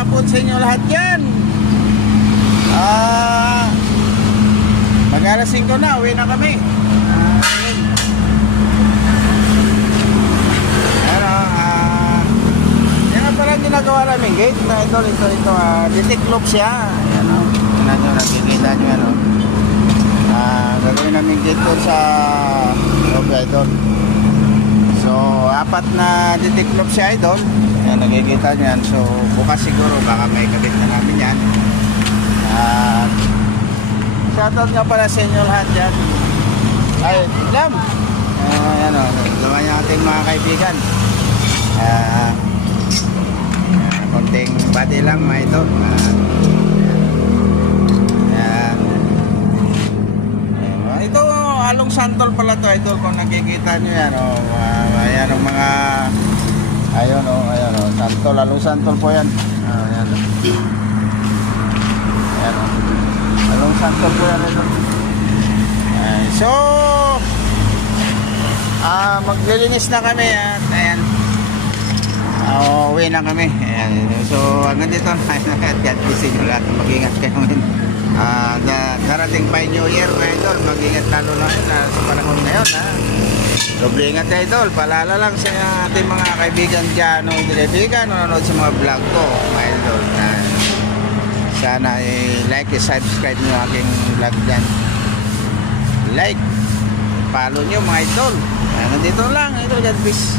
hapon sa inyo lahat dyan. Mag-alas 5 na, uwi na kami. Yan ang parang ginagawa namin gate na ito, detect loop siya. Ayan o, nakikita nyo yan o. Gagawin namin gate doon sa idol. So, 4 na detect loop siya idol. Yan, nakikita nyo yan. So, bukas siguro baka may kabit na namin yan. Shoutout nga pala sa inyo lahat dyan. Ay, Lam! Ayan o, gawa niya ating mga kaibigan. Konting bati lang mga ito. Ito, along santol pala to idol. Kung nakikita nyo yan o. Ayan o mga... Ayun o, santol. Along santol po yan. Ayan o. Ayan o. Along santol po yan ito. So, maglilinis na kami at ayan. Uwi na kami. Ayan. So, hanggang dito. God bless inyo lahat. Mag-ingat kayo. Darating pa yung New Year, idol. Mag-ingat lalo na yun sa panahon ngayon. Doble ingat na idol. Paalala lang sa ating mga kaibigan dyan o kaibigan nanonood sa mga vlog ko, mga idol. Sana like, subscribe nyo aking vlog dyan. Like, follow nyo mga idol. Nandito lang idol. God bless.